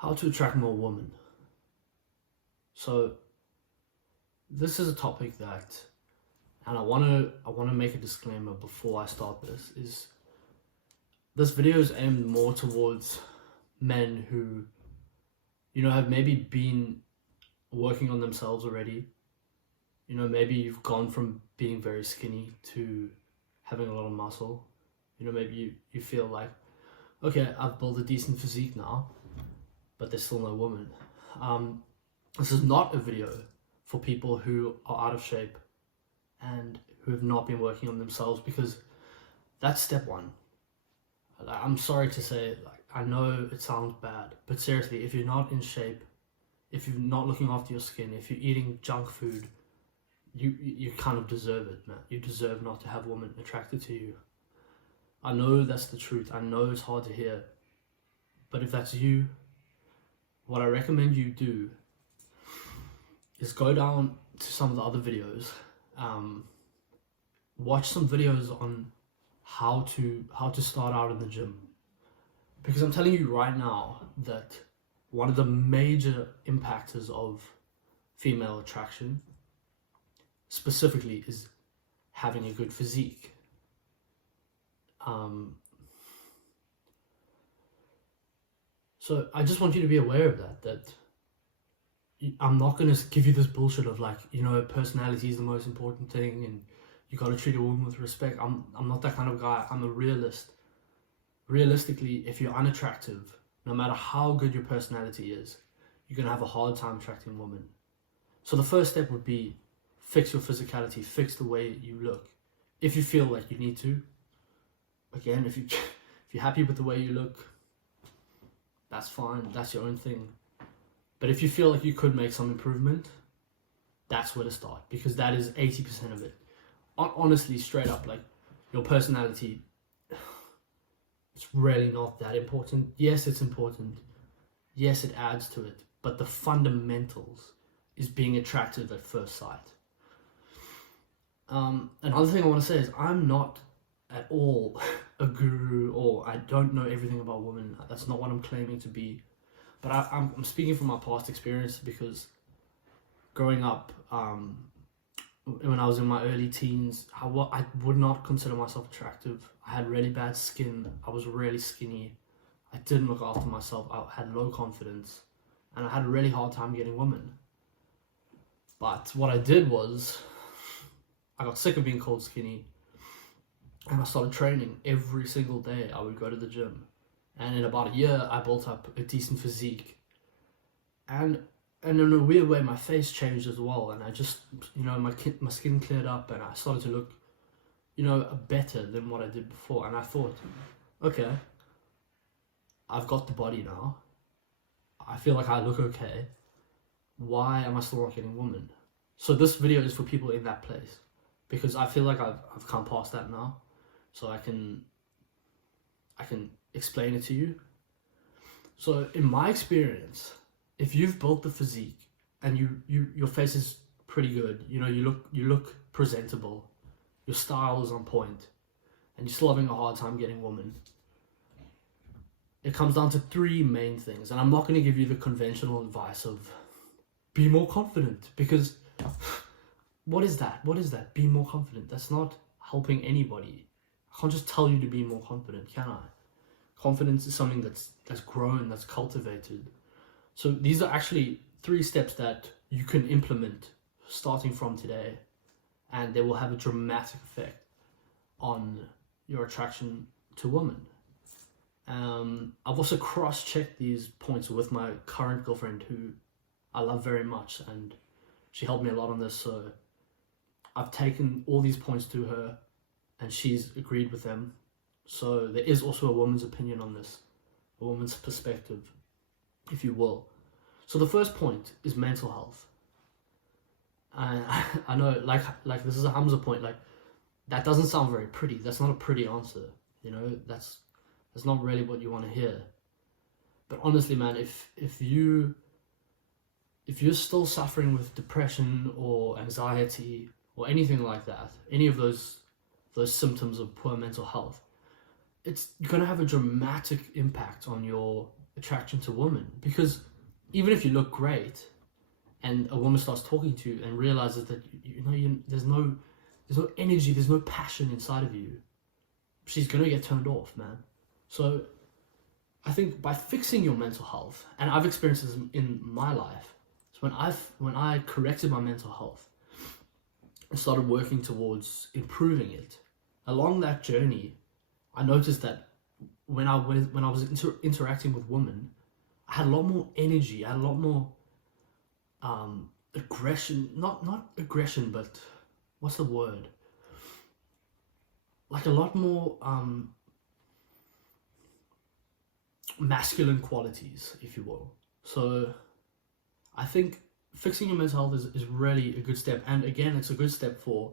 How to attract more women. So this is a topic that, and I wanna make a disclaimer before I start this, is this video is aimed more towards men who, have maybe been working on themselves already. Maybe you've gone from being very skinny to having a lot of muscle. Maybe you feel like, okay, I've built a decent physique now, but there's still no woman. This is not a video for people who are out of shape and who have not been working on themselves, because that's step one. I'm sorry to say, I know it sounds bad, but seriously, if you're not in shape, if you're not looking after your skin, if you're eating junk food, you kind of deserve it, man. You deserve not to have women attracted to you. I know that's the truth. I know it's hard to hear, but if that's you, what I recommend you do is go down to some of the other videos, watch some videos on how to start out in the gym, because I'm telling you right now that one of the major impactors of female attraction specifically is having a good physique. So I just want you to be aware of that I'm not going to give you this bullshit of personality is the most important thing and you got to treat a woman with respect. I'm not that kind of guy. I'm a realist. Realistically, if you're unattractive, no matter how good your personality is, you're going to have a hard time attracting women. So the first step would be fix your physicality, fix the way you look. If you feel like you need to, again, if you're happy with the way you look, that's fine, that's your own thing. But if you feel like you could make some improvement, that's where to start, because that is 80% of it. Honestly, straight up, your personality, it's really not that important. Yes, it's important. Yes, it adds to it. But the fundamentals is being attractive at first sight. Another thing I want to say is I'm not at all a guru, or I don't know everything about women. That's not what I'm claiming to be. But I'm speaking from my past experience, because growing up, when I was in my early teens, I would not consider myself attractive. I had really bad skin. I was really skinny. I didn't look after myself. I had low confidence. And I had a really hard time getting women. But what I did was, I got sick of being called skinny. And I started training every single day. I would go to the gym. And in about a year, I built up a decent physique. And in a weird way, my face changed as well. And I just, my skin cleared up and I started to look, better than what I did before. And I thought, okay, I've got the body now. I feel like I look okay. Why am I still not getting women? So this video is for people in that place, because I feel like I've come past that now. So I can explain it to you. So in my experience, if you've built the physique and your face is pretty good, you look presentable, your style is on point, and you're still having a hard time getting women, it comes down to three main things. And I'm not going to give you the conventional advice of be more confident, because what is that? Be more confident. That's not helping anybody. I can't just tell you to be more confident, can I? Confidence is something that's grown, that's cultivated. So these are actually 3 steps that you can implement starting from today, and they will have a dramatic effect on your attraction to women. I've also cross-checked these points with my current girlfriend, who I love very much, and she helped me a lot on this. So I've taken all these points to her, and she's agreed with them. So there is also a woman's opinion on this, a woman's perspective, if you will. So the first point is mental health. And I know, like this is a Hamza point, that doesn't sound very pretty. That's not a pretty answer, that's not really what you want to hear. But honestly, man, if you're still suffering with depression or anxiety or anything like that, any of those symptoms of poor mental health, it's going to have a dramatic impact on your attraction to women, because even if you look great and a woman starts talking to you and realizes that there's no energy, there's no passion inside of you, she's gonna get turned off, man. So I think by fixing your mental health, and I've experienced this in my life, so when I corrected my mental health and started working towards improving it, along that journey, I noticed that when I was interacting with women, I had a lot more energy. I had a lot more aggression. Not aggression, but what's the word? Like a lot more masculine qualities, if you will. So I think fixing your mental health is really a good step. And again, it's a good step for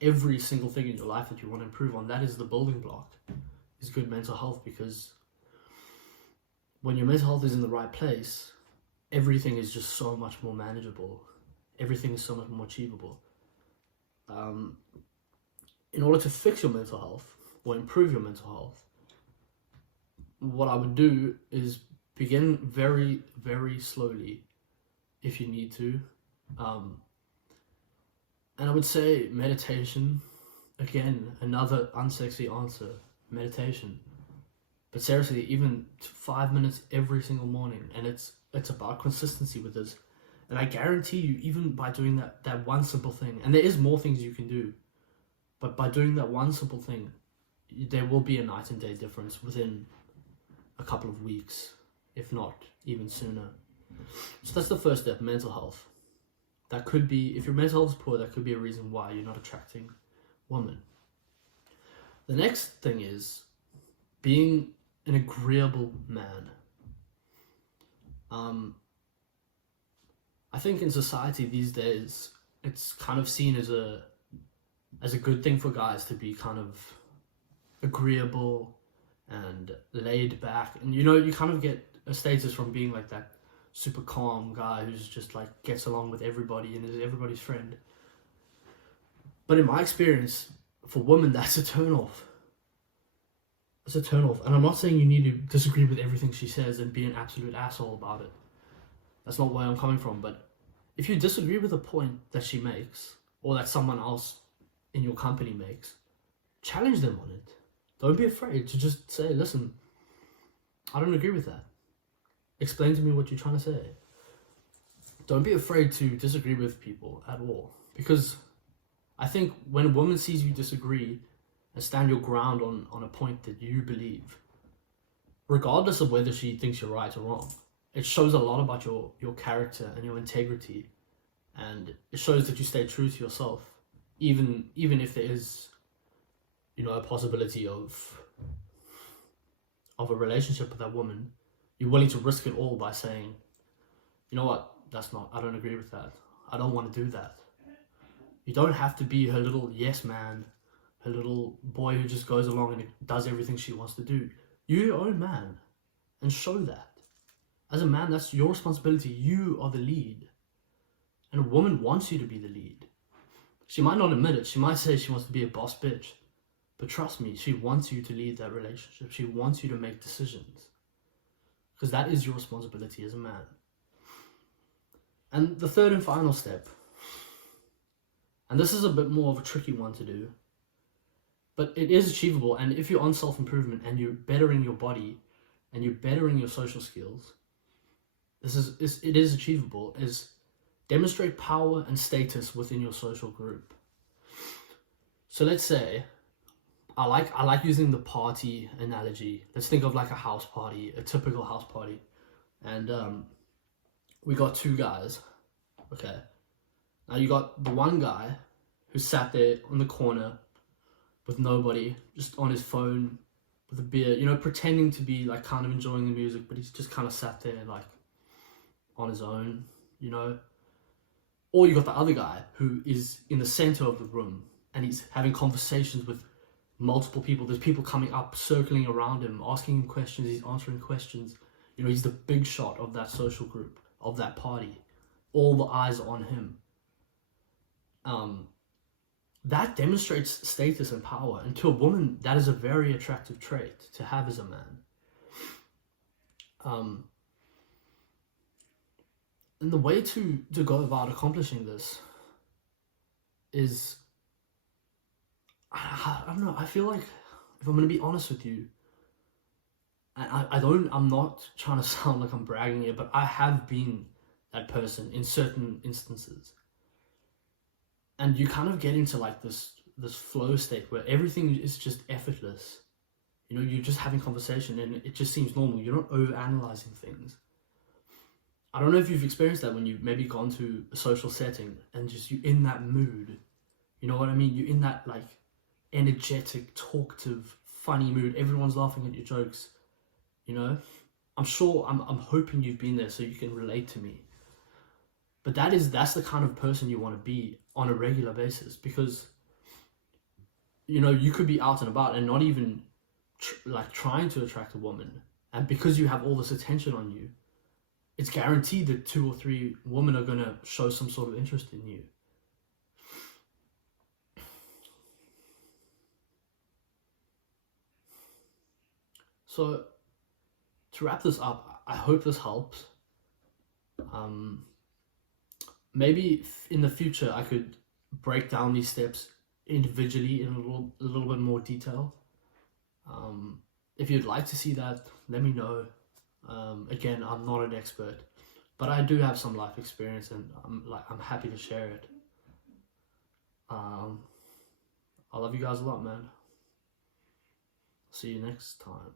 every single thing in your life that you want to improve on. That is the building block, is good mental health, because when your mental health is in the right place, everything is just so much more manageable. Everything is so much more achievable. In order to fix your mental health or improve your mental health, what I would do is begin very, very slowly, if you need to. And I would say meditation. Again, another unsexy answer, meditation. But seriously, even 5 minutes every single morning, and it's about consistency with this. And I guarantee you, even by doing that one simple thing, and there is more things you can do, but by doing that one simple thing, there will be a night and day difference within a couple of weeks, if not even sooner. So that's the first step, mental health. That could be, if your mental health is poor, that could be a reason why you're not attracting women. The next thing is being an agreeable man. I think in society these days, it's kind of seen as a good thing for guys to be kind of agreeable and laid back. And you kind of get a status from being like that super calm guy who's just like gets along with everybody and is everybody's friend. But in my experience, for women, that's a turn-off. It's a turn-off. And I'm not saying you need to disagree with everything she says and be an absolute asshole about it. That's not where I'm coming from. But if you disagree with a point that she makes, or that someone else in your company makes, challenge them on it. Don't be afraid to just say, listen, I don't agree with that. Explain to me what you're trying to say. Don't be afraid to disagree with people at all. Because I think when a woman sees you disagree and stand your ground on a point that you believe, regardless of whether she thinks you're right or wrong, it shows a lot about your character and your integrity. And it shows that you stay true to yourself, even if there is, a possibility of a relationship with that woman. You're willing to risk it all by saying, you know what, I don't agree with that. I don't want to do that. You don't have to be her little yes man, her little boy who just goes along and does everything she wants to do. You're your own man, and show that. As a man, that's your responsibility. You are the lead. And a woman wants you to be the lead. She might not admit it. She might say she wants to be a boss bitch. But trust me, she wants you to lead that relationship. She wants you to make decisions. Because that is your responsibility as a man. And the third and final step, and this is a bit more of a tricky one to do, but it is achievable. And if you're on self-improvement and you're bettering your body and you're bettering your social skills, it is achievable, is demonstrate power and status within your social group. So let's say, I like using the party analogy. Let's think of like a house party, a typical house party. And we got two guys. Okay. Now you got the one guy who sat there on the corner with nobody, just on his phone with a beer, pretending to be like kind of enjoying the music, but he's just kind of sat there like on his own, Or you got the other guy who is in the center of the room and he's having conversations with multiple people. There's people coming up, circling around him, asking him questions. He's answering questions. He's the big shot of that social group, of that party. All the eyes on him. That demonstrates status and power. And to a woman, that is a very attractive trait to have as a man. Um, and the way to go about accomplishing this is, I don't know, I feel like, if I'm going to be honest with you, I'm not trying to sound like I'm bragging here, but I have been that person in certain instances. And you kind of get into like this flow state where everything is just effortless. You know, you're just having conversation and it just seems normal. You're not over analyzing things. I don't know if you've experienced that when you've maybe gone to a social setting and just you're in that mood. You know what I mean? You're in that like energetic, talkative, funny mood. Everyone's laughing at your jokes. You know, I'm hoping you've been there so you can relate to me. But that's the kind of person you want to be on a regular basis, because, you know, you could be out and about and not even trying to attract a woman, and because you have all this attention on you, it's guaranteed that 2 or 3 women are going to show some sort of interest in you. So, to wrap this up, I hope this helps. Maybe in the future I could break down these steps individually in a little bit more detail. If you'd like to see that, let me know. Again, I'm not an expert, but I do have some life experience, and I'm happy to share it. I love you guys a lot, man. See you next time.